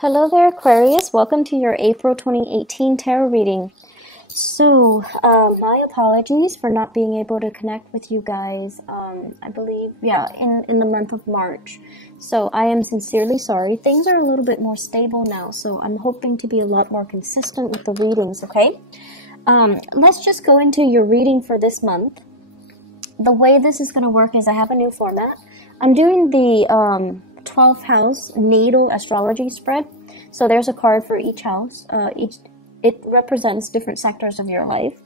Hello there, Aquarius. Welcome to your April 2018 tarot reading. So, my apologies for not being able to connect with you guys, I believe, in the month of March. So, I am sincerely sorry. Things are a little bit more stable now, so I'm hoping to be a lot more consistent with the readings, okay? Let's just go into your reading for this month. The way this is going to work is I have a new format. I'm doing the 12th house natal astrology spread. So there's a card for each house. It represents different sectors of your life.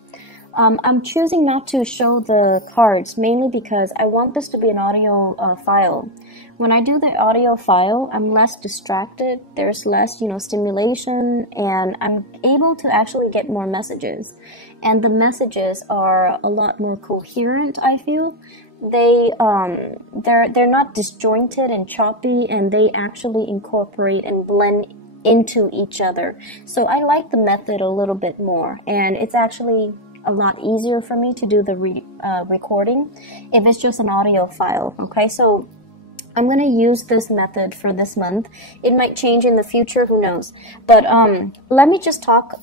I'm choosing not to show the cards mainly because I want this to be an audio file. When I do the audio file, I'm less distracted. There's less, stimulation, and I'm able to actually get more messages. And the messages are a lot more coherent, I feel. They're not disjointed and choppy, and they actually incorporate and blend into each other. So I like the method a little bit more, and it's actually a lot easier for me to do the recording if it's just an audio file. Okay, so I'm going to use this method for this month. It might change in the future, who knows. But let me just talk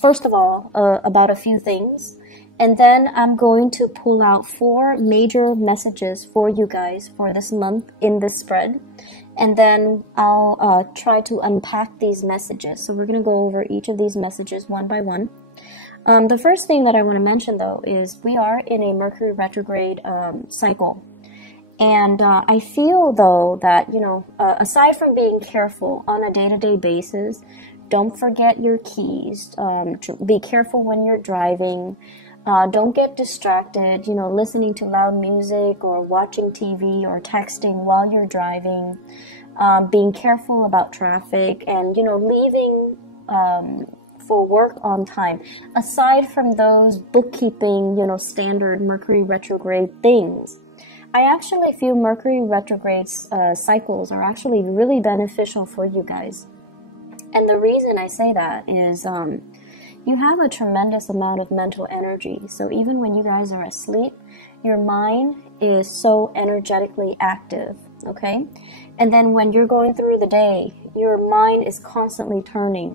first of all about a few things, and then I'm going to pull out 4 major messages for you guys for this month in this spread. And then I'll try to unpack these messages. So we're going to go over each of these messages one by one. The first thing that I want to mention, though, is we are in a Mercury retrograde cycle. And I feel, though, that, aside from being careful on a day-to-day basis, don't forget your keys. Be careful when you're driving. Don't get distracted, listening to loud music or watching TV or texting while you're driving. Being careful about traffic and, leaving for work on time. Aside from those bookkeeping, standard Mercury retrograde things, I actually feel Mercury retrograde cycles are actually really beneficial for you guys. And the reason I say that is you have a tremendous amount of mental energy. So even when you guys are asleep, your mind is so energetically active, okay? And then when you're going through the day, your mind is constantly turning.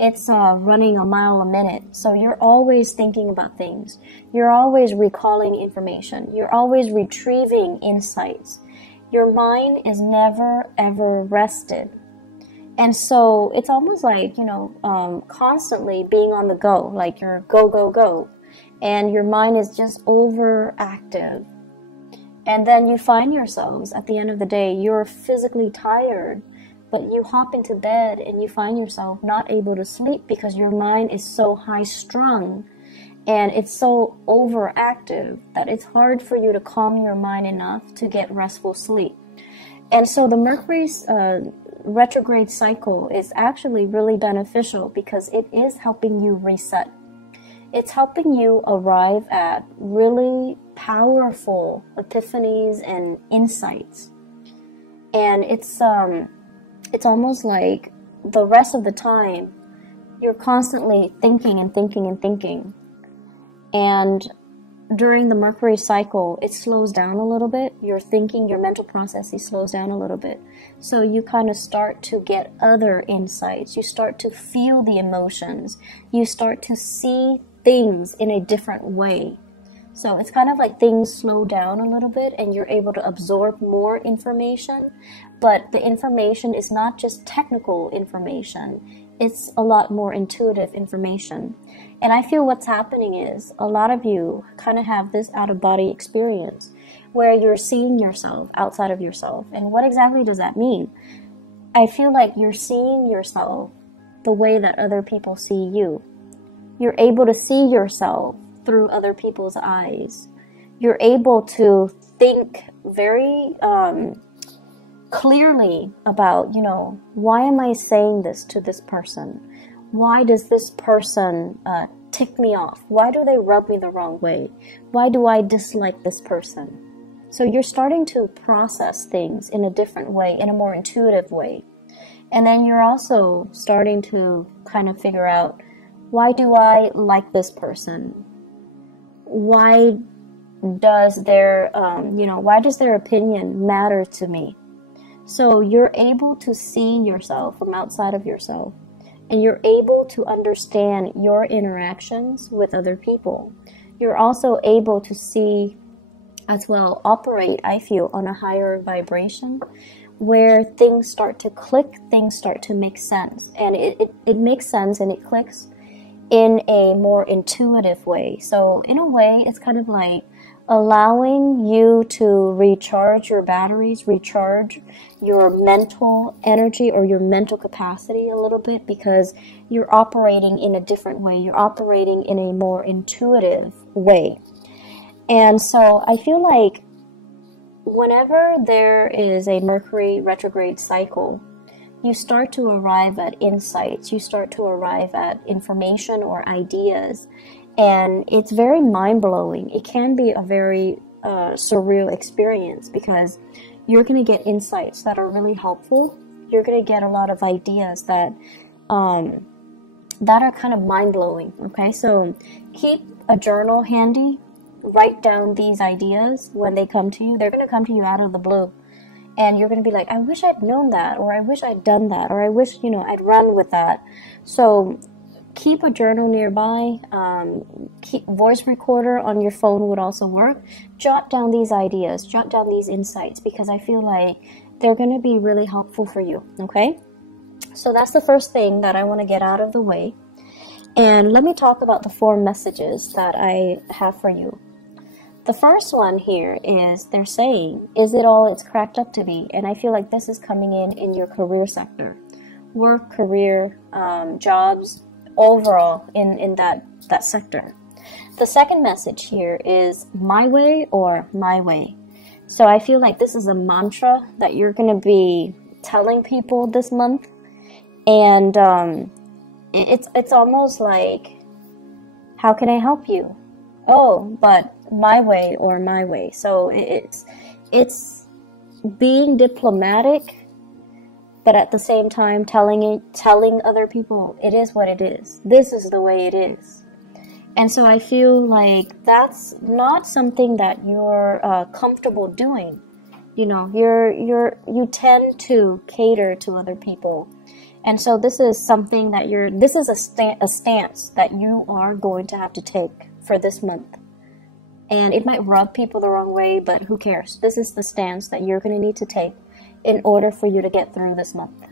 It's running a mile a minute. So you're always thinking about things. You're always recalling information. You're always retrieving insights. Your mind is never, ever rested. And so it's almost like, constantly being on the go, like you're go, go, go. And your mind is just overactive. And then you find yourselves at the end of the day, you're physically tired, but you hop into bed and you find yourself not able to sleep because your mind is so high strung and it's so overactive that it's hard for you to calm your mind enough to get restful sleep. And so the Mercury's retrograde cycle is actually really beneficial because it is helping you reset. It's helping you arrive at really powerful epiphanies and insights. And it's almost like the rest of the time you're constantly thinking and thinking and thinking. And during the Mercury cycle, it slows down a little bit. Your thinking, your mental processes slows down a little bit. So you kind of start to get other insights. You start to feel the emotions. You start to see things in a different way. So it's kind of like things slow down a little bit and you're able to absorb more information. But the information is not just technical information. It's a lot more intuitive information. And I feel what's happening is a lot of you kind of have this out-of-body experience where you're seeing yourself outside of yourself. And what exactly does that mean? I feel like you're seeing yourself the way that other people see you. You're able to see yourself through other people's eyes. You're able to think very clearly about, why am I saying this to this person? Why does this person tick me off? Why do they rub me the wrong way? Why do I dislike this person? So you're starting to process things in a different way, in a more intuitive way. And then you're also starting to kind of figure out, why do I like this person? Why does their opinion matter to me? So you're able to see yourself from outside of yourself, and you're able to understand your interactions with other people. You're also able to see as well, operate, I feel, on a higher vibration where things start to click, things start to make sense. And it makes sense and it clicks in a more intuitive way. So in a way, it's kind of like allowing you to recharge your batteries, recharge your mental energy or your mental capacity a little bit, because you're operating in a different way. You're operating in a more intuitive way. And so I feel like whenever there is a Mercury retrograde cycle, you start to arrive at insights, you start to arrive at information or ideas, and it's very mind-blowing. It can be a very surreal experience, because you're going to get insights that are really helpful. You're going to get a lot of ideas that are kind of mind-blowing. Okay, so keep a journal handy. Write down these ideas when they come to you. They're going to come to you out of the blue. And you're going to be like, I wish I'd known that, or I wish I'd done that, or I wish, I'd run with that. So keep a journal nearby. Keep voice recorder on your phone would also work. Jot down these ideas, jot down these insights, because I feel like they're going to be really helpful for you. Okay? So that's the first thing that I want to get out of the way. And let me talk about the 4 messages that I have for you. The first one here is they're saying, is it all it's cracked up to be? And I feel like this is coming in your career sector. Work, career, jobs, overall in that sector. The second message here is my way or my way. So I feel like this is a mantra that you're going to be telling people this month. And it's almost like, how can I help you? Oh, but my way or my way. So it's being diplomatic, but at the same time telling other people it is what it is. This is the way it is. And so I feel like that's not something that you're comfortable doing. You tend to cater to other people. And so this is something that this is a stance that you are going to have to take for this month. And it might rub people the wrong way, but who cares? This is the stance that you're going to need to take in order for you to get through this month.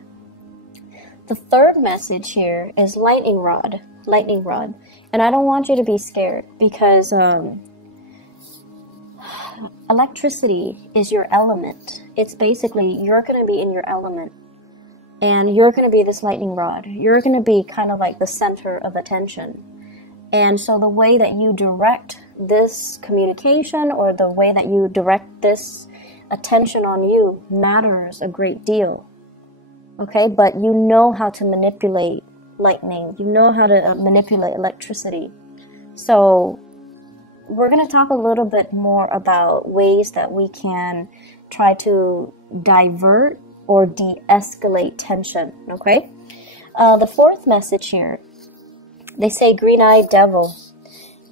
The third message here is lightning rod. And I don't want you to be scared, because electricity is your element. It's basically, you're going to be in your element. And you're going to be this lightning rod. You're going to be kind of like the center of attention. And so the way that you direct this communication, or the way that you direct this attention on you, matters a great deal. Okay, but you know how to manipulate lightning. You know how to manipulate electricity. So we're going to talk a little bit more about ways that we can try to divert or de-escalate tension, okay? The fourth message here, they say green-eyed devil.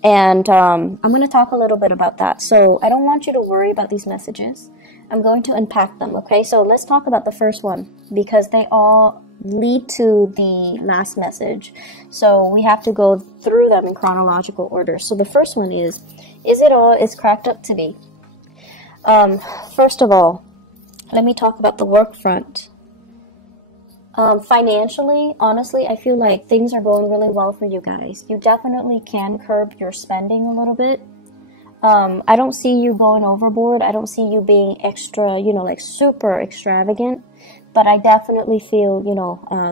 And I'm going to talk a little bit about that. So I don't want you to worry about these messages. I'm going to unpack them, okay? So let's talk about the first one, because they all lead to the last message. So we have to go through them in chronological order. So the first one is it all it's cracked up to be? First of all, let me talk about the work front. Financially, honestly, I feel like things are going really well for you guys. You definitely can curb your spending a little bit. I don't see you going overboard. I don't see you being extra, like super extravagant. But I definitely feel,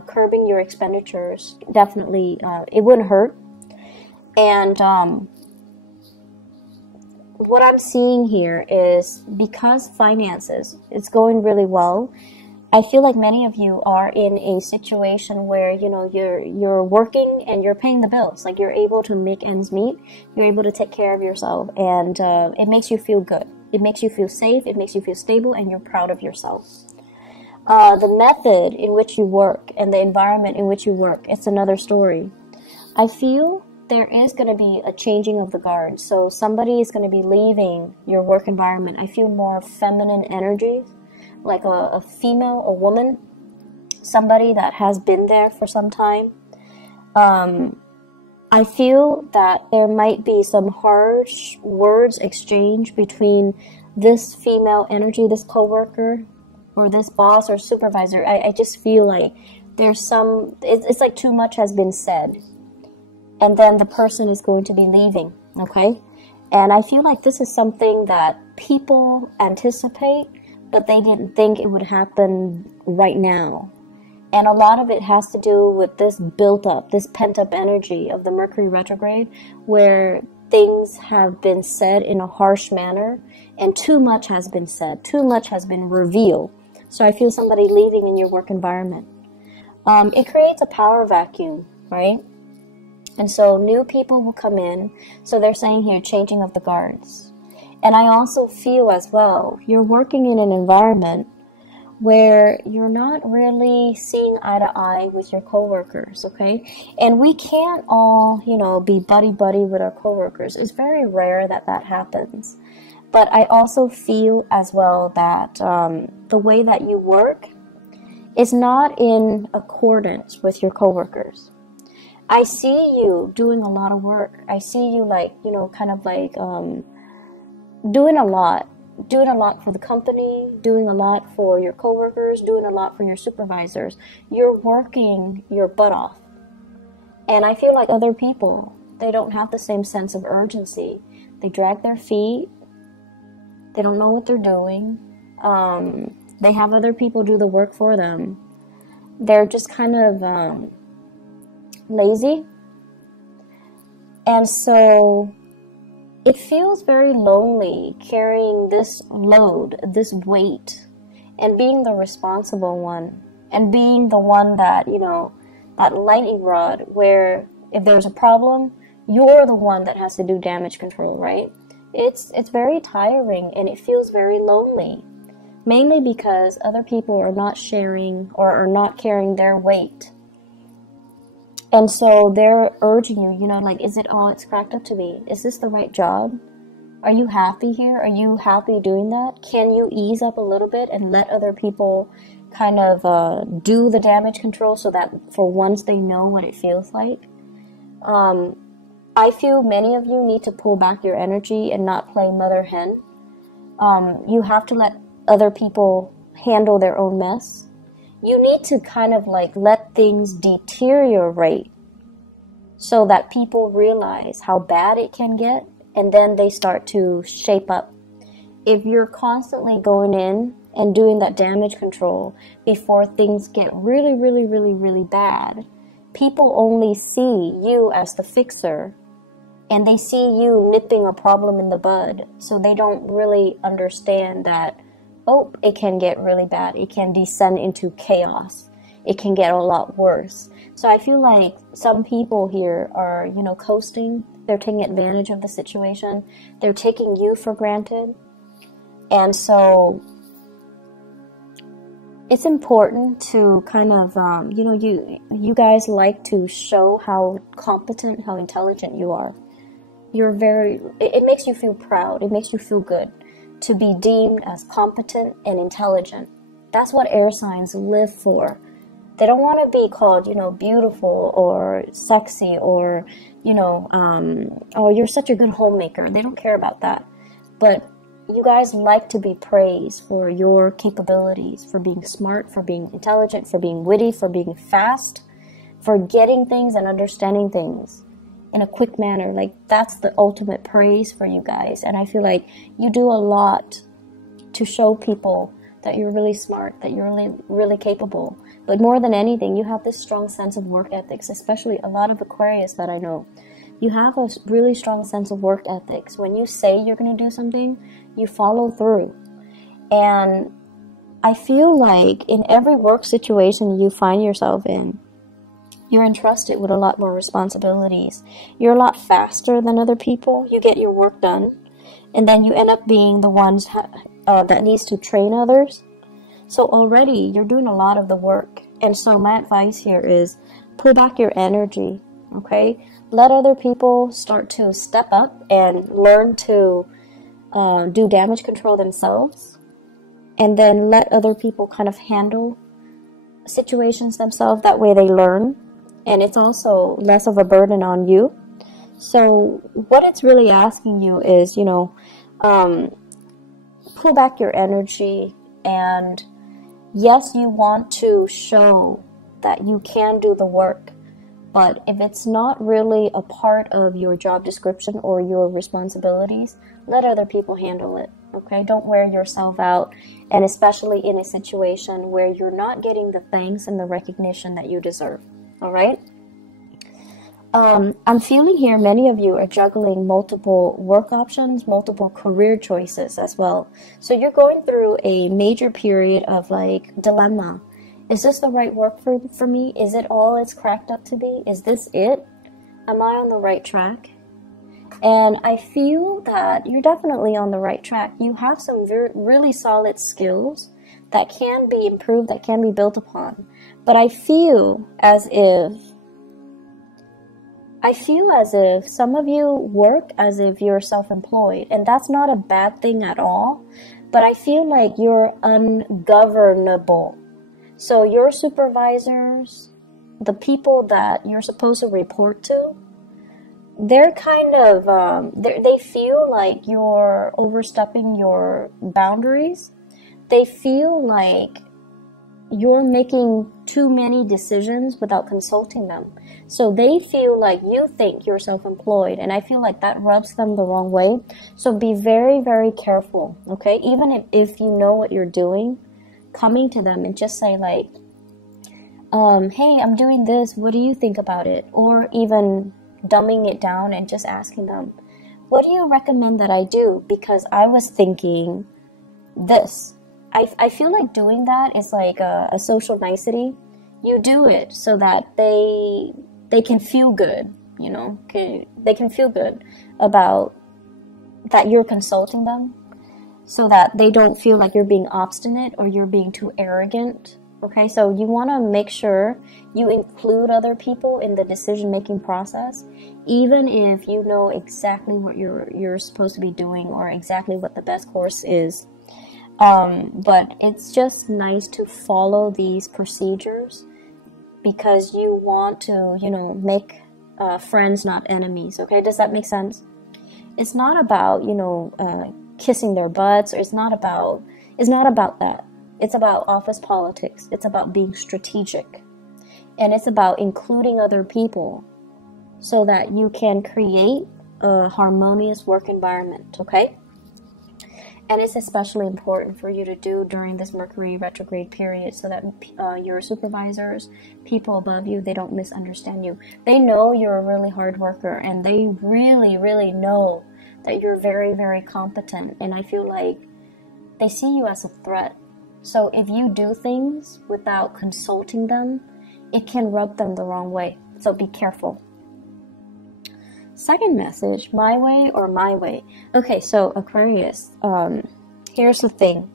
curbing your expenditures, definitely, it wouldn't hurt. And what I'm seeing here is, because finances, it's going really well, I feel like many of you are in a situation where, you're working and you're paying the bills. Like, you're able to make ends meet. You're able to take care of yourself. And it makes you feel good. It makes you feel safe. It makes you feel stable. And you're proud of yourself. The method in which you work and the environment in which you work, it's another story. I feel there is going to be a changing of the guard. So somebody is going to be leaving your work environment. I feel more feminine energies. like a female, a woman, somebody that has been there for some time. I feel that there might be some harsh words exchanged between this female energy, this coworker, or this boss or supervisor. I just feel like there's some, it's like too much has been said. And then the person is going to be leaving, okay? And I feel like this is something that people anticipate, but they didn't think it would happen right now. And a lot of it has to do with this built up, this pent up energy of the Mercury retrograde, where things have been said in a harsh manner and too much has been said, too much has been revealed. So I feel somebody leaving in your work environment. It creates a power vacuum, right? And so new people will come in. So they're saying here, changing of the guards. And I also feel as well, you're working in an environment where you're not really seeing eye to eye with your coworkers, okay? And we can't all, you know, be buddy-buddy with our coworkers. It's very rare that that happens. But I also feel as well that the way that you work is not in accordance with your coworkers. I see you doing a lot of work. I see you like, you know, kind of like doing a lot for the company, doing a lot for your coworkers, doing a lot for your supervisors. You're working your butt off. And I feel like other people, they don't have the same sense of urgency. They drag their feet. They don't know what they're doing. They have other people do the work for them. They're just kind of lazy. And so it feels very lonely carrying this load, this weight, and being the responsible one, and being the one that, you know, that lightning rod where if there's a problem, you're the one that has to do damage control, right? It's very tiring and it feels very lonely, mainly because other people are not sharing or are not carrying their weight. And so they're urging you, you know, like, is it all it's cracked up to be? Is this the right job? Are you happy here? Are you happy doing that? Can you ease up a little bit and let other people kind of do the damage control so that for once they know what it feels like? I feel many of you need to pull back your energy and not play mother hen. You have to let other people handle their own mess. You need to kind of like let things deteriorate so that people realize how bad it can get, and then they start to shape up. If you're constantly going in and doing that damage control before things get really, really, really, really bad, people only see you as the fixer, and they see you nipping a problem in the bud, so they don't really understand that, oh, it can get really bad. It can descend into chaos. It can get a lot worse. So I feel like some people here are, you know, coasting. They're taking advantage of the situation. They're taking you for granted. And so it's important to kind of, you know, you guys like to show how competent, how intelligent you are. It makes you feel proud. It makes you feel good to be deemed as competent and intelligent. That's what air signs live for. They don't want to be called, you know, beautiful or sexy or, you know, oh, you're such a good homemaker. They don't care about that. But you guys like to be praised for your capabilities, for being smart, for being intelligent, for being witty, for being fast, for getting things and understanding things in a quick manner. Like, that's the ultimate praise for you guys. And I feel like you do a lot to show people that you're really smart, that you're really, really capable. But more than anything, you have this strong sense of work ethics, especially a lot of Aquarius that I know. You have a really strong sense of work ethics. When you say you're going to do something, you follow through. And I feel like in every work situation you find yourself in, you're entrusted with a lot more responsibilities. You're a lot faster than other people. You get your work done. And then you end up being the ones that needs to train others. So already you're doing a lot of the work. And so my advice here is pull back your energy, okay? Let other people start to step up and learn to do damage control themselves. and then let other people kind of handle situations themselves. That way they learn, and it's also less of a burden on you. So what it's really asking you is, you know, pull back your energy, and yes, you want to show that you can do the work, but if it's not really a part of your job description or your responsibilities, let other people handle it, okay? Don't wear yourself out, and especially in a situation where you're not getting the thanks and the recognition that you deserve, all right? I'm feeling here many of you are juggling multiple work options, multiple career choices as well. So you're going through a major period of like dilemma. Is this the right work for me? Is it all it's cracked up to be? Is this it? Am I on the right track? And I feel that you're definitely on the right track. You have some really solid skills that can be improved, that can be built upon. But I feel as if some of you work as if you're self-employed, and that's not a bad thing at all, but I feel like you're ungovernable. So your supervisors, the people that you're supposed to report to, they're kind of, they feel like you're overstepping your boundaries. They feel like you're making too many decisions without consulting them. So they feel like you think you're self-employed, and I feel like that rubs them the wrong way. So be very, very careful, okay? Even if you know what you're doing, coming to them and just say like, hey, I'm doing this, what do you think about it? Or even dumbing it down and just asking them, what do you recommend that I do? Because I was thinking this. I feel like doing that is like a social nicety. You do it so that they can feel good, you know, they can feel good about that you're consulting them, so that they don't feel like you're being obstinate or you're being too arrogant, okay? So you want to make sure you include other people in the decision-making process, even if you know exactly what you're supposed to be doing or exactly what the best course is. But it's just nice to follow these procedures because you want to, you know, make friends, not enemies, okay? Does that make sense? It's not about, you know, kissing their butts, or it's not about that. It's about office politics. It's about being strategic. And it's about including other people so that you can create a harmonious work environment, okay? And it's especially important for you to do during this Mercury retrograde period so that your supervisors, people above you, they don't misunderstand you. They know you're a really hard worker, and they really, really know that you're very, very competent. And I feel like they see you as a threat. So if you do things without consulting them, it can rub them the wrong way. So be careful. Second message, my way or my way. Okay, so Aquarius, here's the thing.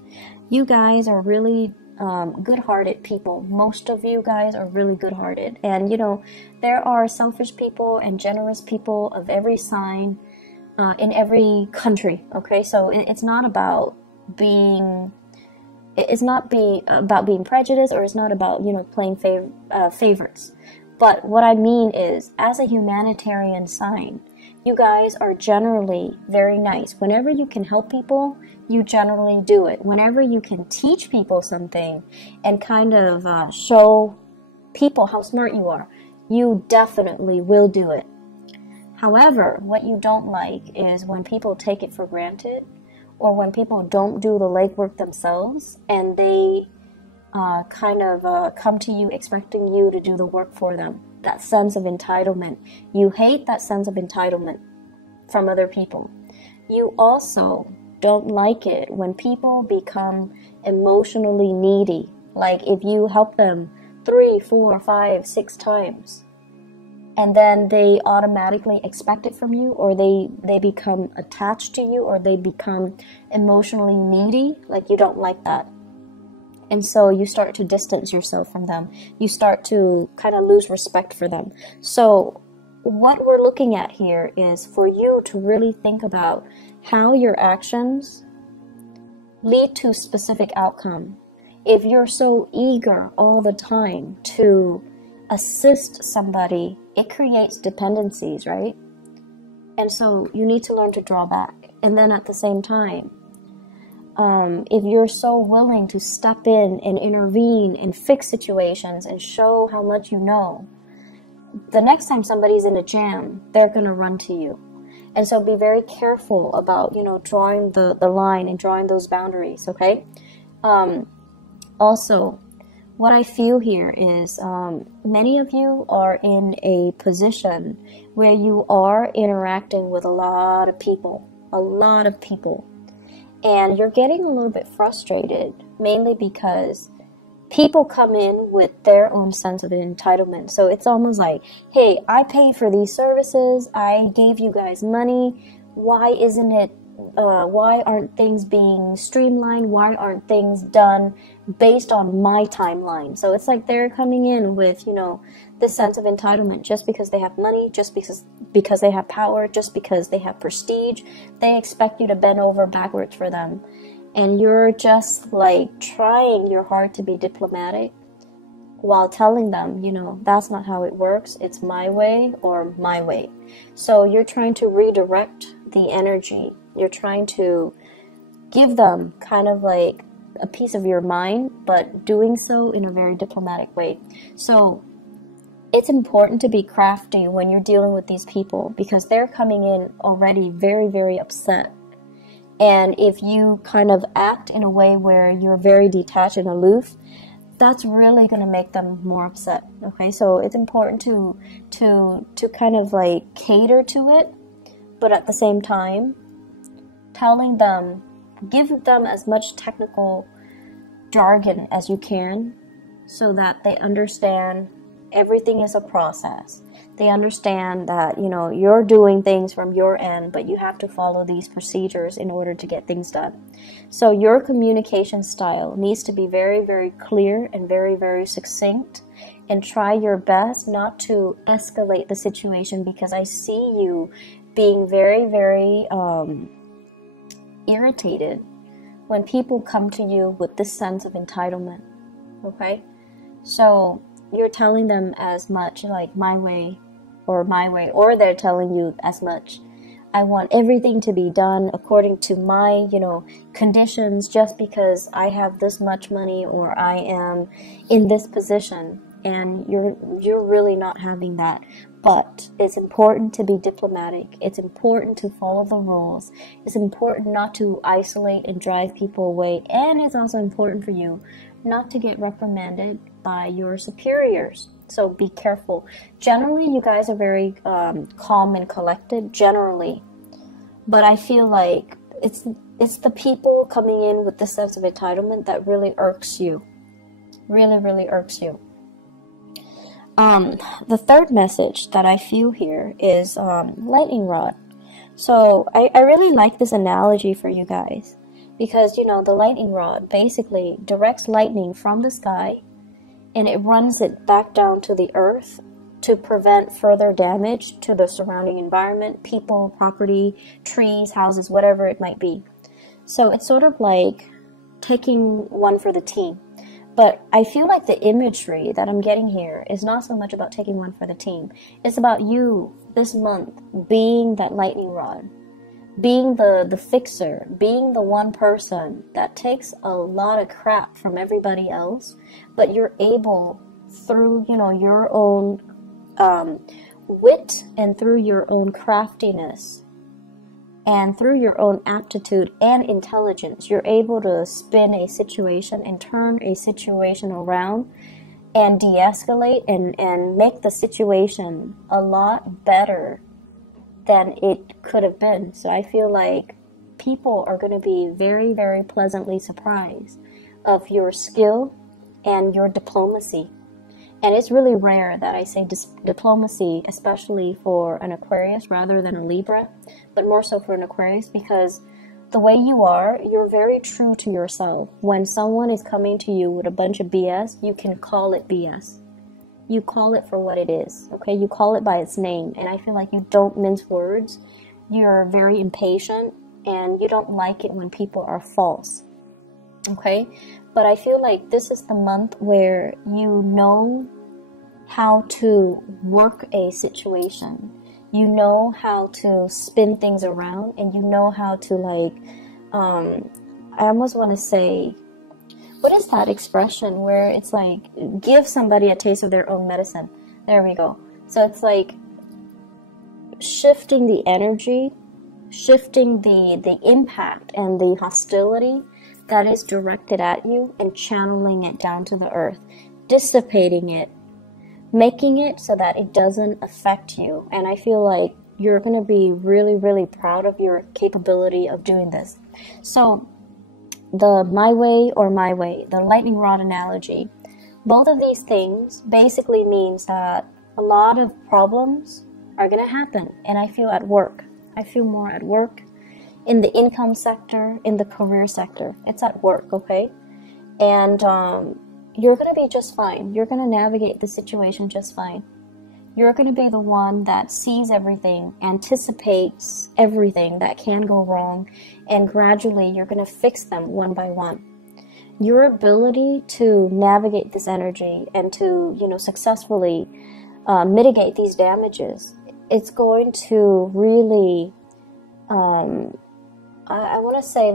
You guys are really good-hearted people. Most of you guys are really good-hearted. And, you know, there are selfish people and generous people of every sign in every country, okay? So it's not about being... It's not about being prejudiced, or it's not about, you know, playing favorites. But what I mean is, as a humanitarian sign, you guys are generally very nice. Whenever you can help people, you generally do it. Whenever you can teach people something and kind of show people how smart you are, you definitely will do it. However, what you don't like is when people take it for granted, or when people don't do the legwork themselves and they come to you expecting you to do the work for them. That sense of entitlement. You hate that sense of entitlement from other people. You also don't like it when people become emotionally needy. Like if you help them 3, 4, 5, 6 times, and then they automatically expect it from you, or they become attached to you, or they become emotionally needy. Like you don't like that. And so you start to distance yourself from them. You start to kind of lose respect for them. So what we're looking at here is for you to really think about how your actions lead to specific outcome. If you're so eager all the time to assist somebody, it creates dependencies, right? And so you need to learn to draw back. And then at the same time, if you're so willing to step in and intervene and fix situations and show how much you know, the next time somebody's in a jam, they're going to run to you. And so be very careful about, drawing the line and drawing those boundaries, okay? Also, what I feel here is many of you are in a position where you are interacting with a lot of people, and you're getting a little bit frustrated, mainly because people come in with their own sense of entitlement. So it's almost like, hey, I paid for these services, I gave you guys money, why aren't things being streamlined? Why aren't things done based on my timeline? So it's like they're coming in with, this sense of entitlement just because they have money, just because they have power, just because they have prestige. They expect you to bend over backwards for them. And you're just like trying your hard to be diplomatic while telling them, that's not how it works. It's my way or my way. So you're trying to redirect the energy. You're trying to give them kind of like a piece of your mind, but doing so in a very diplomatic way. So it's important to be crafty when you're dealing with these people, because they're coming in already very, very upset. And if you kind of act in a way where you're very detached and aloof, that's really going to make them more upset. Okay, so it's important to kind of like cater to it, but at the same time, telling them, give them as much technical jargon as you can so that they understand everything is a process. They understand that, you're doing things from your end, but you have to follow these procedures in order to get things done. So your communication style needs to be very, very clear and very, very succinct, and try your best not to escalate the situation, because I see you being very, very irritated when people come to you with this sense of entitlement, okay? So you're telling them as much like my way, or they're telling you as much, I want everything to be done according to my, conditions, just because I have this much money or I am in this position, and you're really not having that. But it's important to be diplomatic. It's important to follow the rules. It's important not to isolate and drive people away. And it's also important for you not to get reprimanded by your superiors. So be careful. Generally, you guys are very calm and collected, generally. But I feel like it's the people coming in with this sense of entitlement that really irks you. Really, really irks you. The third message that I feel here is lightning rod. So I really like this analogy for you guys, because, the lightning rod basically directs lightning from the sky, and it runs it back down to the earth to prevent further damage to the surrounding environment, people, property, trees, houses, whatever it might be. So it's sort of like taking one for the team. But I feel like the imagery that I'm getting here is not so much about taking one for the team. It's about you this month being that lightning rod, being the fixer, being the one person that takes a lot of crap from everybody else, but you're able, through your own wit and through your own craftiness and through your own aptitude and intelligence, you're able to spin a situation and turn a situation around and de-escalate and make the situation a lot better than it could have been. So I feel like people are going to be very, very pleasantly surprised of your skill and your diplomacy. And it's really rare that I say diplomacy, especially for an Aquarius rather than a Libra, but more so for an Aquarius, because the way you are, you're very true to yourself. When someone is coming to you with a bunch of BS, you can call it BS. You call it for what it is, okay? You call it by its name, and I feel like you don't mince words. You're very impatient, and you don't like it when people are false. Okay, but I feel like this is the month where you know how to work a situation, you know how to spin things around, and you know how to like I almost want to say, what is that expression where it's like give somebody a taste of their own medicine? There we go. So it's like shifting the energy, shifting the impact and the hostility that is directed at you and channeling it down to the earth, dissipating it, making it so that it doesn't affect you. And I feel like you're going to be really, really proud of your capability of doing this. So the my way or my way, the lightning rod analogy, both of these things basically means that a lot of problems are going to happen. And I feel at work. I feel more at work, in the income sector, in the career sector. It's at work, okay? And you're going to be just fine. You're going to navigate the situation just fine. You're going to be the one that sees everything, anticipates everything that can go wrong, and gradually you're going to fix them one by one. Your ability to navigate this energy and to, successfully mitigate these damages, it's going to really, I want to say,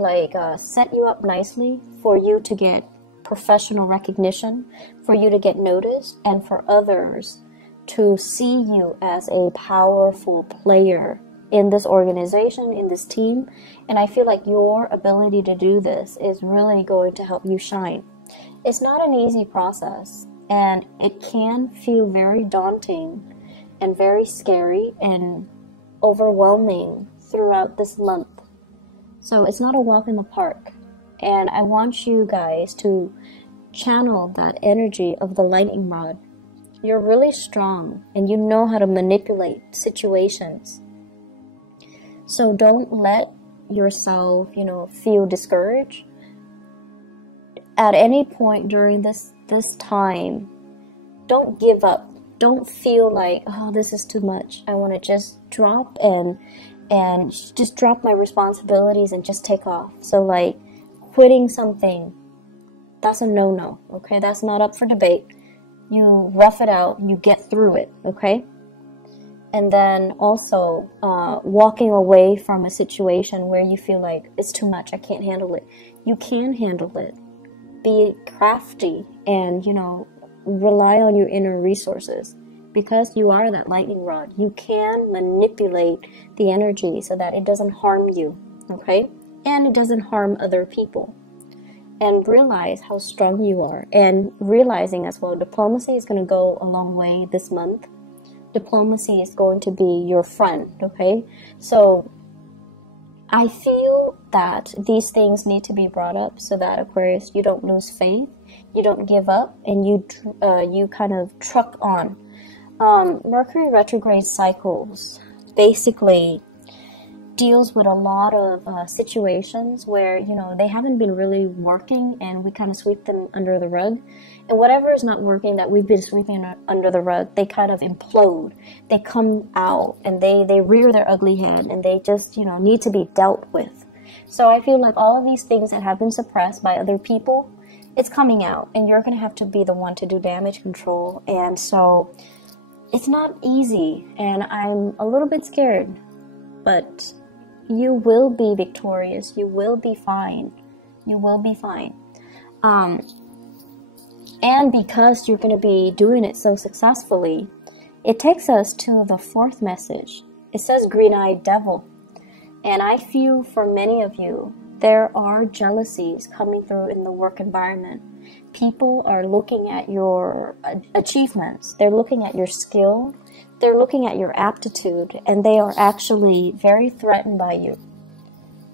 set you up nicely for you to get professional recognition, for you to get noticed, and for others to see you as a powerful player in this organization, in this team. And I feel like your ability to do this is really going to help you shine. It's not an easy process, and it can feel very daunting and very scary and overwhelming throughout this month. So it's not a walk in the park. And I want you guys to channel that energy of the lightning rod. You're really strong and you know how to manipulate situations. So don't let yourself, feel discouraged. At any point during this time, don't give up. Don't feel like, oh, this is too much. I want to just drop and just drop my responsibilities and just take off. So like quitting something, that's a no-no, okay? That's not up for debate. You rough it out, you get through it, okay? And then also walking away from a situation where you feel like it's too much, I can't handle it. You can handle it. Be crafty and, rely on your inner resources. Because you are that lightning rod, you can manipulate the energy so that it doesn't harm you, okay? And it doesn't harm other people. And realize how strong you are. And realizing as well, diplomacy is going to go a long way this month. Diplomacy is going to be your friend, okay? So I feel that these things need to be brought up so that, Aquarius, you don't lose faith, you don't give up, and you kind of truck on. Mercury retrograde cycles basically deals with a lot of situations where, they haven't been really working and we kind of sweep them under the rug. And whatever is not working that we've been sweeping under the rug, they kind of implode. They come out and they rear their ugly head and they just, need to be dealt with. So I feel like all of these things that have been suppressed by other people, it's coming out and you're going to have to be the one to do damage control. And so it's not easy and I'm a little bit scared, but you will be victorious. You will be fine. You will be fine. And because you're going to be doing it so successfully, it takes us to the fourth message. It says green-eyed devil. And I feel for many of you, there are jealousies coming through in the work environment. People are looking at your achievements. They're looking at your skill. They're looking at your aptitude, and they are actually very threatened by you.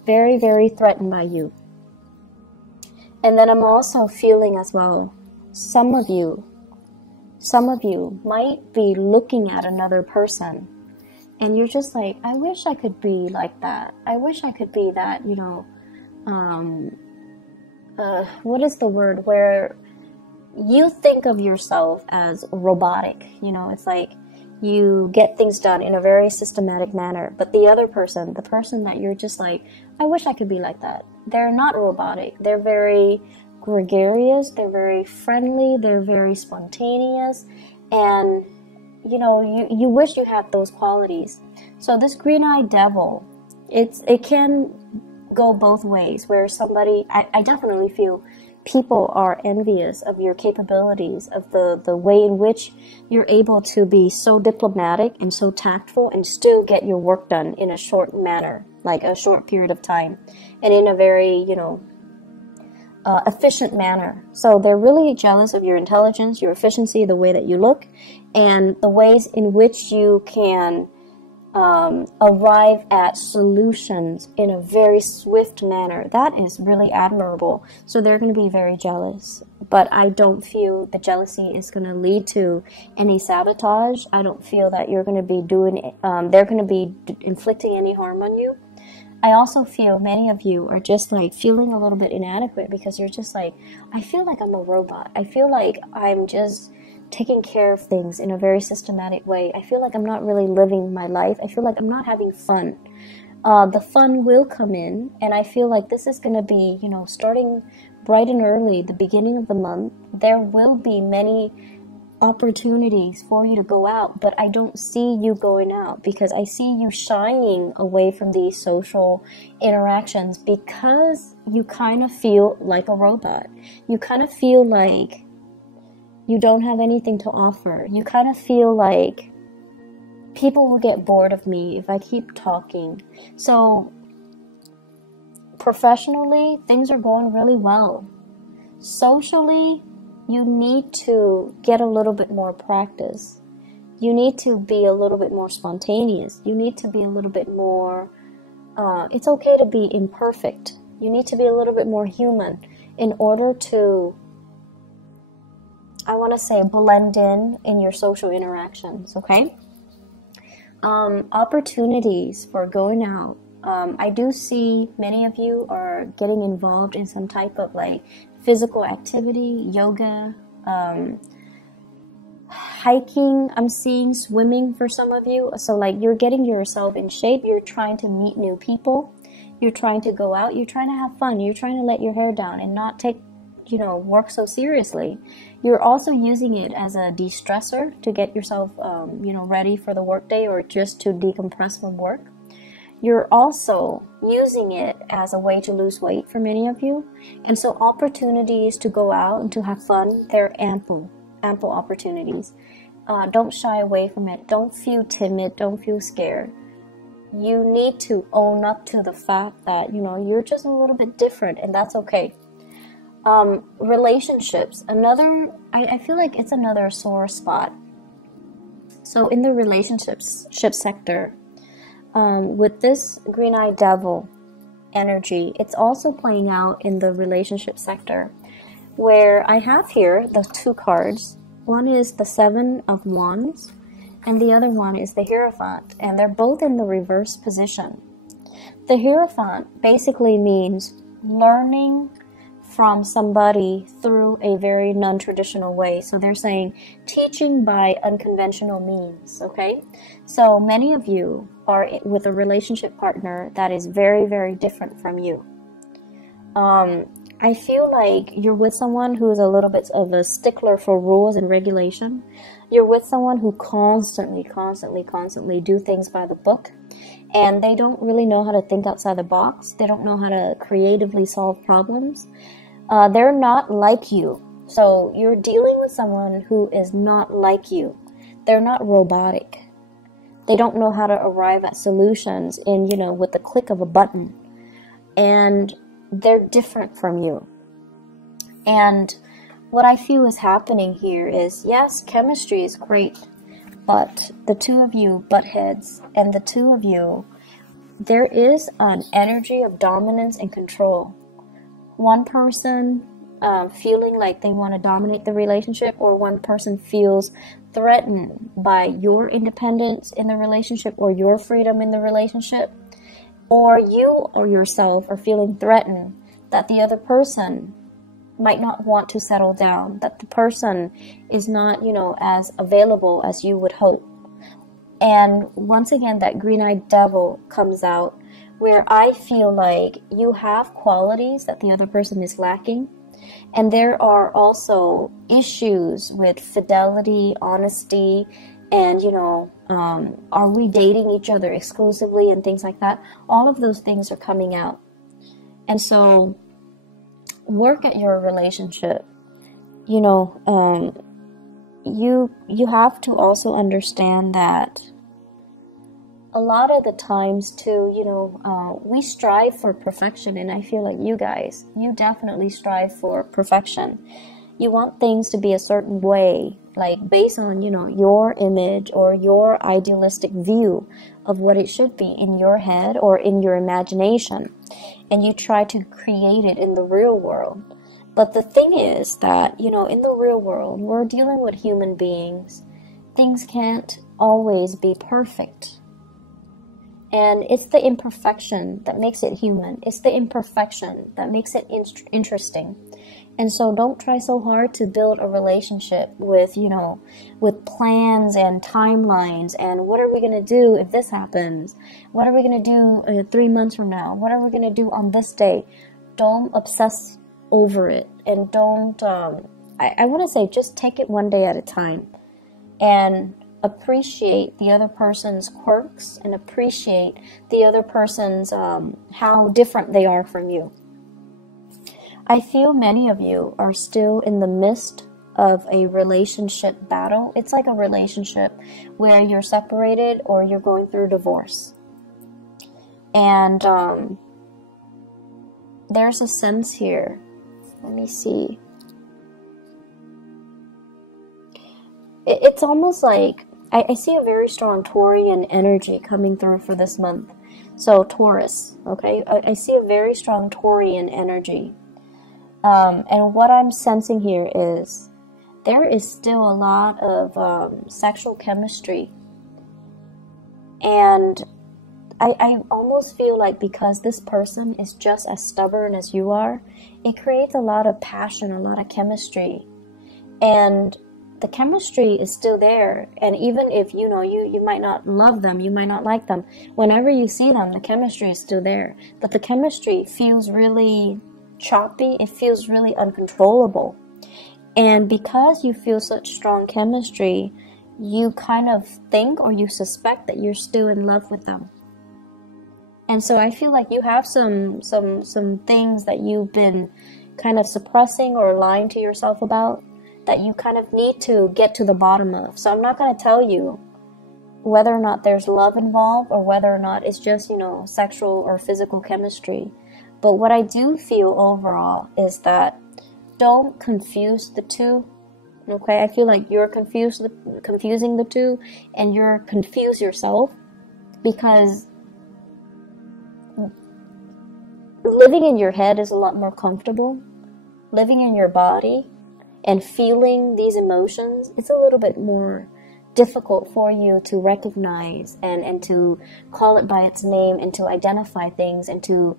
Very, very threatened by you. And then I'm also feeling as well, some of you might be looking at another person, and you're just like, I wish I could be like that. I wish I could be that, what is the word where you think of yourself as robotic? It's like, You get things done in a very systematic manner. But the other person, the person that you're just like, I wish I could be like that. They're not robotic. They're very gregarious. They're very friendly. They're very spontaneous. And, you know, you wish you had those qualities. So this green-eyed devil, it can go both ways, where somebody, I definitely feel people are envious of your capabilities, of the way in which you're able to be so diplomatic and so tactful and still get your work done in a short manner, like a short period of time, and in a very, you know, efficient manner. So they're really jealous of your intelligence, your efficiency, the way that you look, and the ways in which you can arrive at solutions in a very swift manner. That is really admirable. So they're going to be very jealous. But I don't feel the jealousy is going to lead to any sabotage. I don't feel that you're going to be doing, they're going to be inflicting any harm on you. I also feel many of you are just like feeling a little bit inadequate because you're just like, I feel like I'm a robot. I feel like I'm just taking care of things in a very systematic way. I feel like I'm not really living my life. I feel like I'm not having fun. The fun will come in, and I feel like this is going to be, you know, starting bright and early, the beginning of the month. There will be many opportunities for you to go out, but I don't see you going out because I see you shying away from these social interactions because you kind of feel like a robot. You kind of feel like you don't have anything to offer. You kind of feel like people will get bored of me if I keep talking. So professionally, things are going really well. Socially, you need to get a little bit more practice. You need to be a little bit more spontaneous. You need to be a little bit more, it's okay to be imperfect. You need to be a little bit more human in order to, I want to say, blend in your social interactions, okay? Opportunities for going out. I do see many of you are getting involved in some type of like physical activity, yoga, hiking. I'm seeing swimming for some of you. So like you're getting yourself in shape. You're trying to meet new people. You're trying to go out. You're trying to have fun. You're trying to let your hair down and not take, you know, work so seriously. You're also using it as a de-stressor to get yourself, you know, ready for the workday or just to decompress from work. You're also using it as a way to lose weight for many of you. And so opportunities to go out and to have fun, they're ample opportunities. Don't shy away from it. Don't feel timid. Don't feel scared. You need to own up to the fact that, you know, you're just a little bit different, and that's okay. Relationships, I feel like it's another sore spot. So in the relationship sector, with this green-eyed devil energy, it's also playing out in the relationship sector, where I have here the two cards. One is the Seven of Wands, and the other one is the Hierophant, and they're both in the reverse position. The Hierophant basically means learning from somebody through a very non-traditional way. So they're saying teaching by unconventional means, okay? So many of you are with a relationship partner that is very, very different from you. I feel like you're with someone who is a little bit of a stickler for rules and regulation. You're with someone who constantly do things by the book, and they don't really know how to think outside the box. They don't know how to creatively solve problems. They're not like you. So you're dealing with someone who is not like you. They're not robotic. They don't know how to arrive at solutions in, you know, with the click of a button. And they're different from you. And what I feel is happening here is, yes, chemistry is great, but the two of you butt heads, and the two of you, there is an energy of dominance and control. One person feeling like they want to dominate the relationship, or one person feels threatened by your independence in the relationship or your freedom in the relationship, or you or yourself are feeling threatened that the other person might not want to settle down, that the person is not, you know, as available as you would hope, And once again, that green-eyed devil comes out, where I feel like you have qualities that the other person is lacking. And there are also issues with fidelity, honesty, and, you know, are we dating each other exclusively and things like that. All of those things are coming out. And so work at your relationship. You know, you have to also understand that a lot of the times too, you know, we strive for perfection, and I feel like you definitely strive for perfection. You want things to be a certain way, like based on, you know, your image or your idealistic view of what it should be in your head or in your imagination, and you try to create it in the real world. But the thing is that, you know, in the real world, we're dealing with human beings. Things can't always be perfect. And it's the imperfection that makes it human. It's the imperfection that makes it interesting. And so don't try so hard to build a relationship with, you know, with plans and timelines and what are we going to do if this happens? What are we going to do 3 months from now? What are we going to do on this day? Don't obsess over it, and don't, I want to say, just take it one day at a time and appreciate the other person's quirks and appreciate the other person's, how different they are from you. I feel many of you are still in the midst of a relationship battle. It's like a relationship where you're separated or you're going through divorce. And there's a sense here. Let me see. It's almost like I see a very strong Taurian energy coming through for this month. So Taurus, okay? I see a very strong Taurian energy. And what I'm sensing here is there is still a lot of sexual chemistry. And I almost feel like because this person is just as stubborn as you are, it creates a lot of passion, a lot of chemistry. And the chemistry is still there. And even if, you know, you might not love them, you might not like them, whenever you see them, the chemistry is still there. But the chemistry feels really choppy. It feels really uncontrollable. And because you feel such strong chemistry, you kind of think or you suspect that you're still in love with them. And so I feel like you have some things that you've been kind of suppressing or lying to yourself about that you kind of need to get to the bottom of. So I'm not going to tell you whether or not there's love involved or whether or not it's just, you know, sexual or physical chemistry. But what I do feel overall is that don't confuse the two. Okay, I feel like you're confusing the two, and you're confused yourself, because living in your head is a lot more comfortable. Living in your body and feeling these emotions, it's a little bit more difficult for you to recognize and to call it by its name and to identify things and to,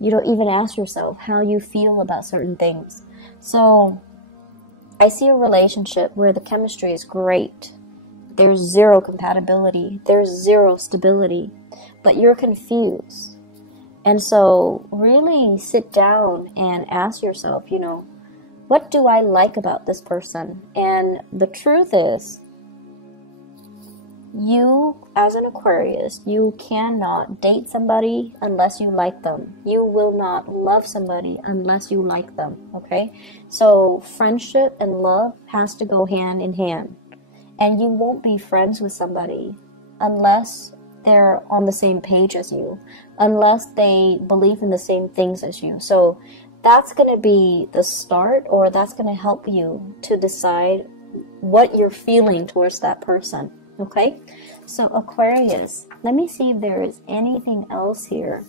you know, even ask yourself how you feel about certain things. So I see a relationship where the chemistry is great. There's zero compatibility. There's zero stability. But you're confused. And so really sit down and ask yourself, you know, what do I like about this person? And the truth is, you, as an Aquarius, you cannot date somebody unless you like them. You will not love somebody unless you like them, okay? So friendship and love has to go hand in hand. And you won't be friends with somebody unless they're on the same page as you, unless they believe in the same things as you. So that's going to be the start, or that's going to help you to decide what you're feeling towards that person. Okay, so Aquarius, let me see if there is anything else here.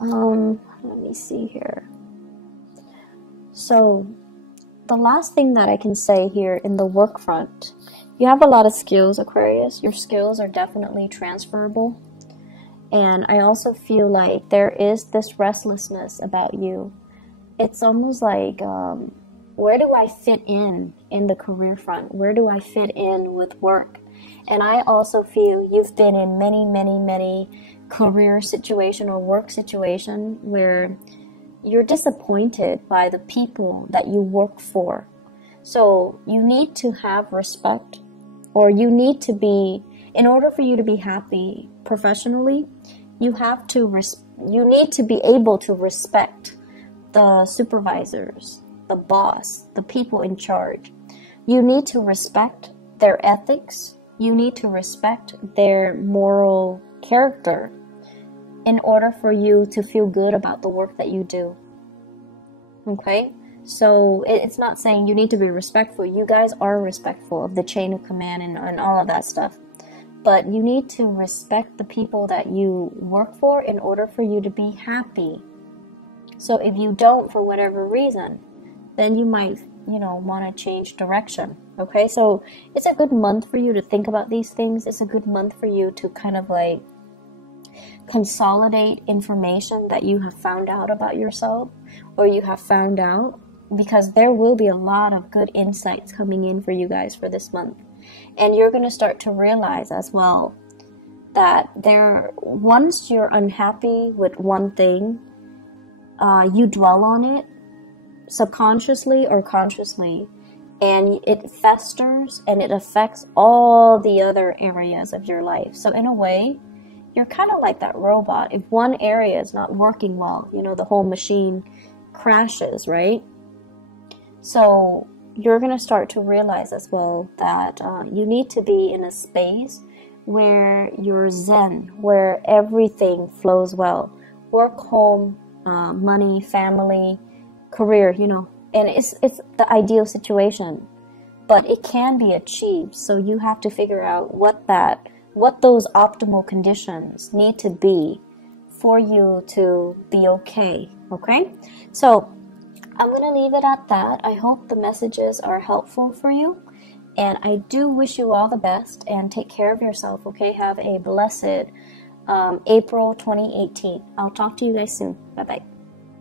Let me see here. So the last thing that I can say here in the work front, you have a lot of skills, Aquarius. Your skills are definitely transferable. And I also feel like there is this restlessness about you. It's almost like where do I fit in the career front? Where do I fit in with work? And I also feel you've been in many career situation or work situation where you're disappointed by the people that you work for. So you need to have respect, or you need to be, in order for you to be happy professionally, you need to be able to respect the supervisors, the boss, the people in charge. You need to respect their ethics. You need to respect their moral character in order for you to feel good about the work that you do. Okay? So it's not saying you need to be respectful. You guys are respectful of the chain of command and all of that stuff. But you need to respect the people that you work for in order for you to be happy. So if you don't, for whatever reason, then you might, want to change direction. Okay? So it's a good month for you to think about these things. It's a good month for you to kind of like consolidate information that you have found out about yourself, or you have found out, because there will be a lot of good insights coming in for you guys for this month. And you're going to start to realize as well that once you're unhappy with one thing, you dwell on it subconsciously or consciously, and it festers and it affects all the other areas of your life. So in a way, you're kind of like that robot. If one area is not working well, the whole machine crashes, right? So you're going to start to realize as well that you need to be in a space where you're zen, where everything flows well. Work, home, money, family, career, and it's the ideal situation. But it can be achieved. So you have to figure out what those optimal conditions need to be for you to be okay. So I'm going to leave it at that. I hope the messages are helpful for you, and I do wish you all the best, and take care of yourself. Have a blessed April 2018. I'll talk to you guys soon. Bye bye.